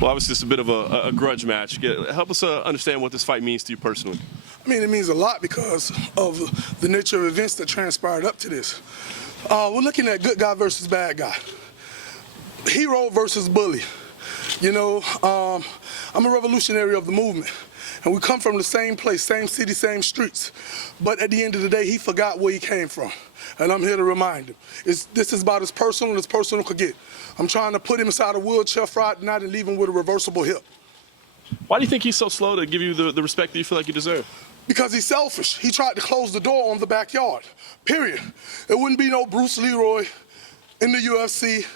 Well, obviously, it's a bit of a grudge match. Help us understand what this fight means to you personally. I mean, it means a lot because of the nature of events that transpired up to this. We're looking at good guy versus bad guy. Hero versus bully. You know, I'm a revolutionary of the movement. And we come from the same place, same city, same streets. But at the end of the day, he forgot where he came from. And I'm here to remind him. This is about as personal as personal could get. I'm trying to put him inside a wheelchair Friday night and leave him with a reversible hip. Why do you think he's so slow to give you the respect that you feel like you deserve? Because he's selfish. He tried to close the door on the backyard, period. It wouldn't be no Bruce Leroy in the UFC.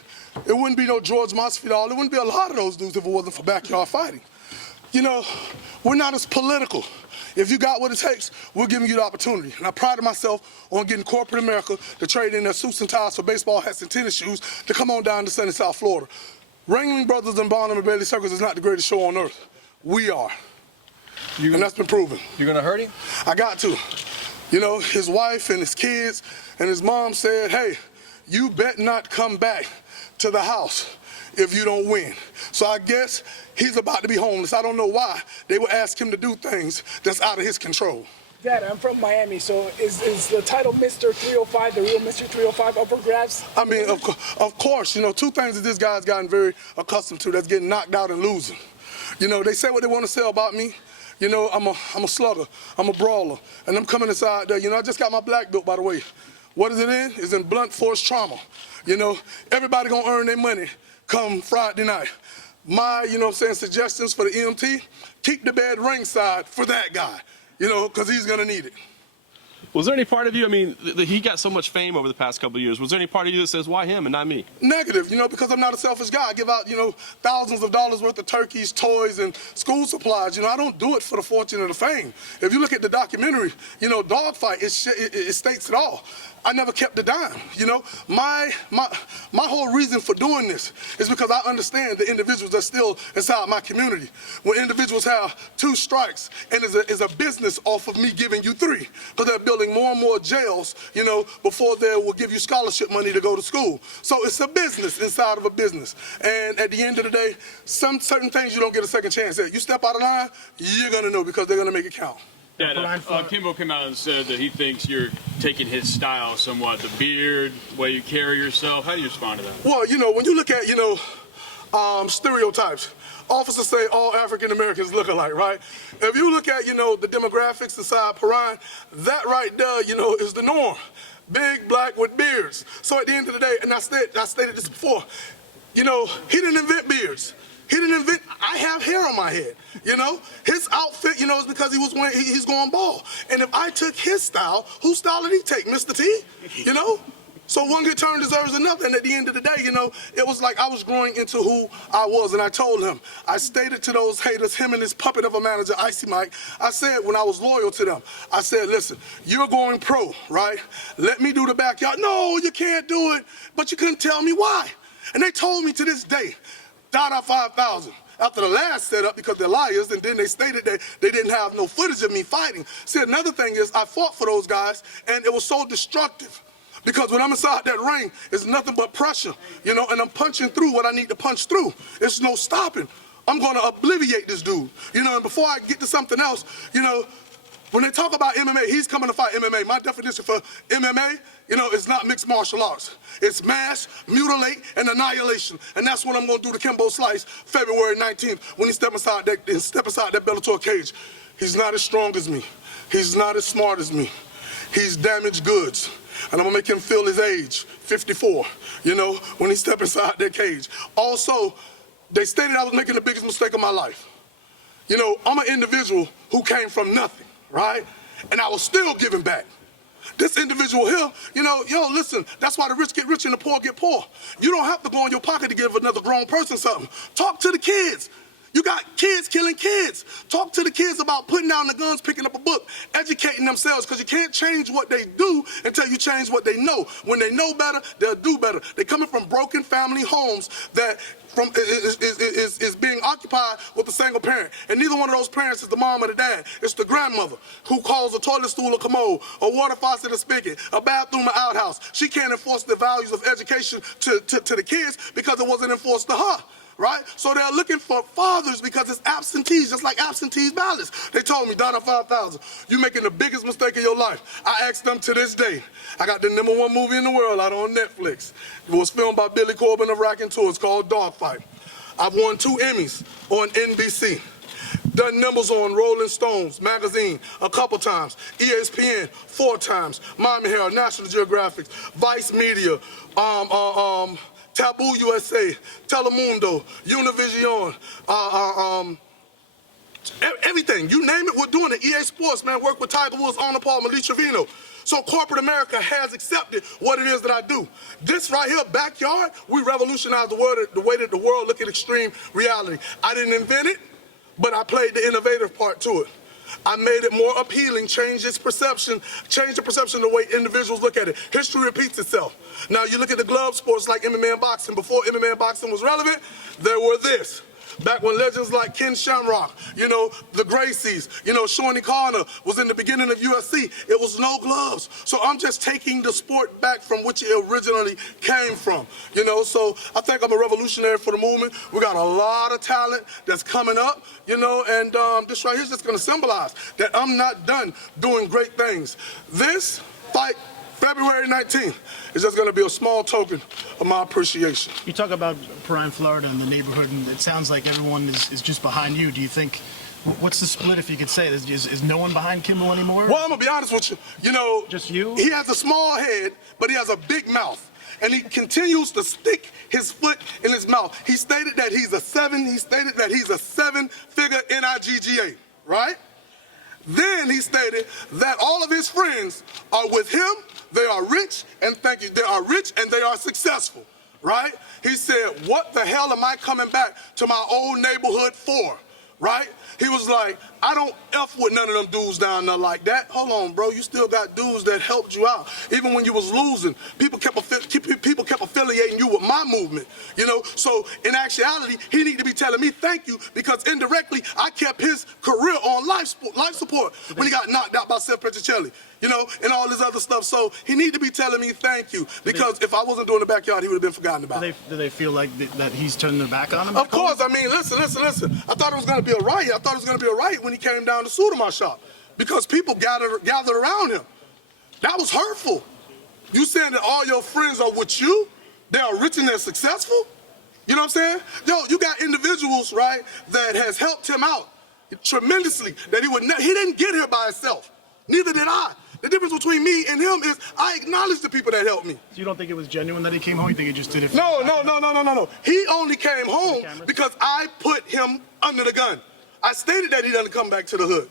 It wouldn't be no George Masvidal. It wouldn't be a lot of those dudes if it wasn't for backyard fighting. You know, we're not as political. If you got what it takes, we're giving you the opportunity. And I pride myself on getting corporate America to trade in their suits and ties for baseball hats and tennis shoes to come on down to sunny South Florida. Ringling Brothers and Barnum and Bailey Circus is not the greatest show on earth. We are. And that's been proven. You're going to hurt him? I got to. You know, his wife and his kids and his mom said, hey, you bet not come back to the house if you don't win. So I guess he's about to be homeless. I don't know why they would ask him to do things that's out of his control. Dad, I'm from Miami, so is the title Mr. 305, the real Mr. 305 up for grabs? I mean, of course, you know, two things that this guy's gotten very accustomed to, that's getting knocked out and losing. You know, they say what they want to say about me. You know, I'm a slugger, I'm a brawler, and I'm coming inside there. You know, I just got my black belt, by the way. What is it in? It's in blunt force trauma. You know, everybody gonna earn their money come Friday night. My, you know what I'm saying, suggestions for the EMT, keep the bed ringside for that guy, you know, because he's going to need it. Was there any part of you, I mean, he got so much fame over the past couple of years. Was there any part of you that says, why him and not me? Negative, you know, because I'm not a selfish guy. I give out, you know, thousands of dollars worth of turkeys, toys, and school supplies. You know, I don't do it for the fortune or the fame. If you look at the documentary, you know, Dogfight, it states it all. I never kept a dime, you know. My whole reason for doing this is because I understand the individuals that are still inside my community. When individuals have 2 strikes and is a business off of me giving you 3, because they're building more and more jails, you know, before they will give you scholarship money to go to school. So it's a business inside of a business. And at the end of the day, certain things you don't get a second chance at. You step out of line, you're going to know because they're going to make it count. Dada, Kimbo came out and said that he thinks you're taking his style somewhat, the beard, the way you carry yourself. How do you respond to that? Well, you know, when you look at, you know, stereotypes, officers say all African Americans look alike, right? If you look at, you know, the demographics inside Perrine, that right there, you know, is the norm. Big black with beards. So at the end of the day, and I stated this before, you know, he didn't invent beards. He didn't invent, I have hair on my head, you know? His outfit, you know, is because he's going bald. And if I took his style, whose style did he take, Mr. T? You know? So one good turn deserves another, and at the end of the day, you know, it was like I was growing into who I was, and I told him, I stated to those haters, him and his puppet of a manager, Icy Mike, I said when I was loyal to them, I said, listen, you're going pro, right? Let me do the backyard. No, you can't do it, but you couldn't tell me why. And they told me to this day, Dada 5,000. After the last setup, because they're liars, and then they stated that they didn't have no footage of me fighting. See, another thing is I fought for those guys, and it was so destructive. Because when I'm inside that ring, it's nothing but pressure, you know, and I'm punching through what I need to punch through. There's no stopping. I'm going to obliviate this dude, you know, and before I get to something else, you know, when they talk about MMA, he's coming to fight MMA. My definition for MMA, you know, is not mixed martial arts. It's mass, mutilate, and annihilation. And that's what I'm going to do to Kimbo Slice February 19th when he step inside that Bellator cage. He's not as strong as me. He's not as smart as me. He's damaged goods. And I'm going to make him feel his age, 54, you know, when he step inside that cage. Also, they stated I was making the biggest mistake of my life. You know, I'm an individual who came from nothing. Right? And I was still giving back. This individual here, you know, yo, listen, that's why the rich get rich and the poor get poor. You don't have to go in your pocket to give another grown person something. Talk to the kids. You got kids killing kids. Talk to the kids about putting down the guns, picking up a book, educating themselves, because you can't change what they do until you change what they know. When they know better, they'll do better. They're coming from broken family homes that is being occupied with a single parent. And neither one of those parents is the mom or the dad. It's the grandmother who calls a toilet stool a commode, a water faucet a spigot, a bathroom an outhouse. She can't enforce the values of education to the kids because it wasn't enforced to her. right? So they're looking for fathers because it's absentees, just like absentees ballots. They told me, Dada 5,000, you're making the biggest mistake of your life. I asked them to this day. I got the #1 movie in the world out on Netflix. It was filmed by Billy Corbin of Raconteur. It's called Dogfight. I've won 2 Emmys on NBC. Done numbers on Rolling Stones magazine a couple times, ESPN 4 times, Miami Herald, National Geographic, Vice Media, Taboo USA, Telemundo, Univision, everything. You name it, we're doing it. EA Sports, man, work with Tiger Woods, Arnold Paul, Malik Trevino. So corporate America has accepted what it is that I do. This right here, backyard, we revolutionized the way that the world look at extreme reality. I didn't invent it, but I played the innovative part to it. I made it more appealing, changed its perception, changed the perception of the way individuals look at it. History repeats itself. Now you look at the glove sports like MMA and boxing. Before MMA and boxing was relevant, there were this. Back when legends like Ken Shamrock, you know, the Gracies, you know, Shawnee Connor was in the beginning of UFC, it was no gloves. So I'm just taking the sport back from which it originally came from, you know. So I think I'm a revolutionary for the movement. We got a lot of talent that's coming up, you know, and this right here is just going to symbolize that I'm not done doing great things. This fight, February 19th, is just going to be a small token of my appreciation. You talk about Prime, Florida and the neighborhood, and it sounds like everyone is just behind you. Do you think, what's the split, if you could say it? Is no one behind Kimball anymore? Well, I'm going to be honest with you. You know, just you? He has a small head, but he has a big mouth. And he continues to stick his foot in his mouth. He stated that he's a 7-figure NIGGA, right? Then he stated that all of his friends are with him. They are rich, and thank you, they are rich and they are successful, right? He said, what the hell am I coming back to my old neighborhood for, right? He was like, I don't F with none of them dudes down there like that. Hold on, bro, you still got dudes that helped you out. Even when you was losing, people kept affiliating you with my movement, you know? So in actuality, he need to be telling me thank you because indirectly, I kept his career on life support when he got knocked out by Seth Petruccelli, you know, and all this other stuff. So he need to be telling me thank you because if I wasn't doing the backyard, he would have been forgotten about. Do they feel like that he's turning their back on him? Of course. I mean, listen. I thought it was going to be a riot. I thought it was going to be a riot when he came down to sue my shop because people gathered around him. That was hurtful. You saying that all your friends are with you? They are rich and they're successful? You know what I'm saying? Yo, you got individuals, right, that has helped him out tremendously. That he didn't get here by himself. Neither did I. The difference between me and him is I acknowledge the people that helped me. So you don't think it was genuine that he came home? You think he just did it for No. He only came home because I put him under the gun. I stated that he doesn't come back to the hood.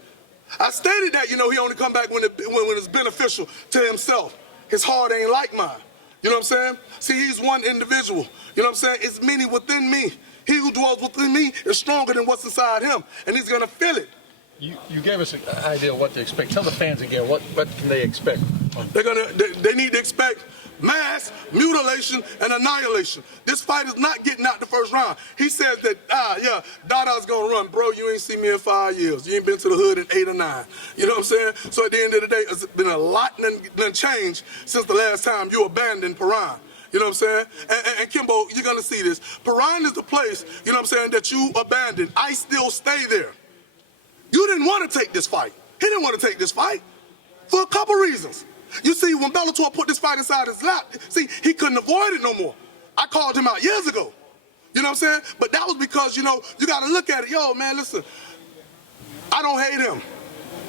I stated that, you know, he only come back when it's beneficial to himself. His heart ain't like mine. You know what I'm saying? See, he's one individual. You know what I'm saying? It's many within me. He who dwells within me is stronger than what's inside him, and he's going to feel it. You gave us an idea of what to expect. Tell the fans again, what can they expect? They need to expect mass mutilation and annihilation. This fight is not getting out the first round. He says that, Dada's gonna run. Bro, you ain't seen me in 5 years. You ain't been to the hood in 8 or 9. You know what I'm saying? So at the end of the day, it's been a lot done changed since the last time you abandoned Paran. You know what I'm saying? And Kimbo, you're gonna see this. Paran is the place, you know what I'm saying, that you abandoned. I still stay there. You didn't want to take this fight. He didn't want to take this fight for a couple reasons. You see, when Bellator put this fight inside his lap, see, he couldn't avoid it no more. I called him out years ago. You know what I'm saying? But that was because, you know, you got to look at it. Yo, man, listen, I don't hate him.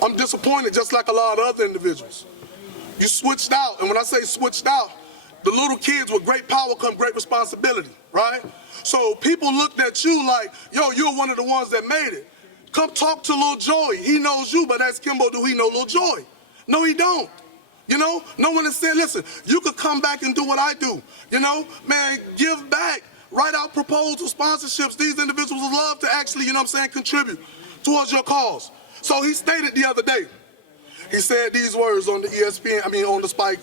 I'm disappointed just like a lot of other individuals. You switched out, and when I say switched out, the little kids with great power come great responsibility, right? So people looked at you like, yo, you're one of the ones that made it. Come talk to Lil Joy. He knows you, but ask Kimbo, do he know Lil Joy? No, he don't. You know, no one is saying, listen, you could come back and do what I do. You know, man, give back, write out proposals, sponsorships. These individuals would love to actually, you know what I'm saying, contribute towards your cause. So he stated the other day, he said these words on the ESPN, on the Spike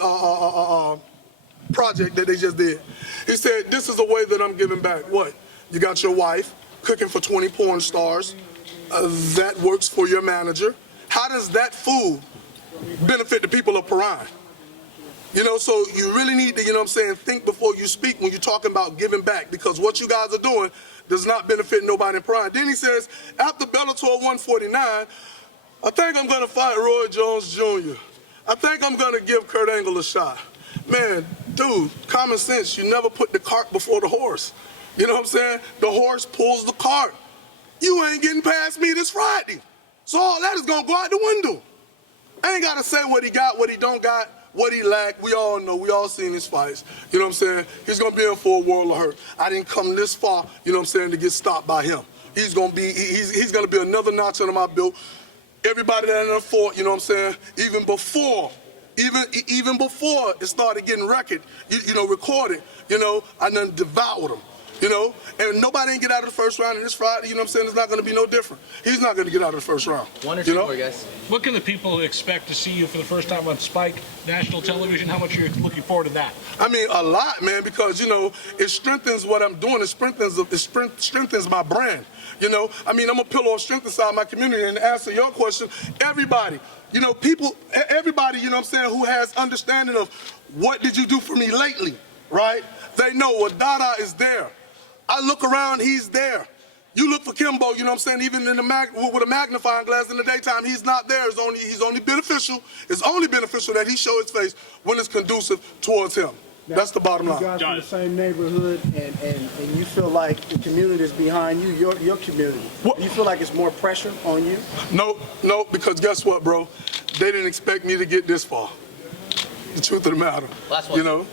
project that they just did. He said, this is the way that I'm giving back. What? You got your wife cooking for 20 porn stars. That works for your manager. How does that food benefit the people of Paran? You know, so you really need to, you know what I'm saying, think before you speak when you're talking about giving back, because what you guys are doing does not benefit nobody in Prime. Then he says, after Bellator 149, I think I'm going to fight Roy Jones Jr. I think I'm going to give Kurt Angle a shot. Man, dude, common sense, you never put the cart before the horse. You know what I'm saying? The horse pulls the cart. You ain't getting past me this Friday. So all that is going to go out the window. I ain't got to say what he got, what he don't got, what he lacked. We all know. We all seen his fights. You know what I'm saying? He's going to be in for a world of hurt. I didn't come this far, you know what I'm saying, to get stopped by him. He's going to be another notch under my belt. Everybody that I fought, you know what I'm saying, even before it started getting recorded, you know, I done devoured him. You know, and nobody ain't get out of the first round, and this Friday, you know what I'm saying, it's not going to be no different. He's not going to get out of the first round. One or two more, guys. What can the people expect to see you for the first time on Spike national television? How much are you looking forward to that? I mean, a lot, man, because, you know, it strengthens what I'm doing. It strengthens my brand. You know, I mean, I'm a pillar of strength inside my community. And to answer your question, everybody, you know, everybody, you know what I'm saying, who has understanding of what did you do for me lately, right? They know, well, Dada is there. I look around, he's there. You look for Kimbo, you know what I'm saying, even in with a magnifying glass in the daytime, he's not there. He's only beneficial. It's only beneficial that he show his face when it's conducive towards him. Now, that's the bottom line. You guys from the same neighborhood, and you feel like the community is behind you, your community. What? Do you feel like it's more pressure on you? No, because guess what, bro? They didn't expect me to get this far. The truth of the matter. Last one. You know?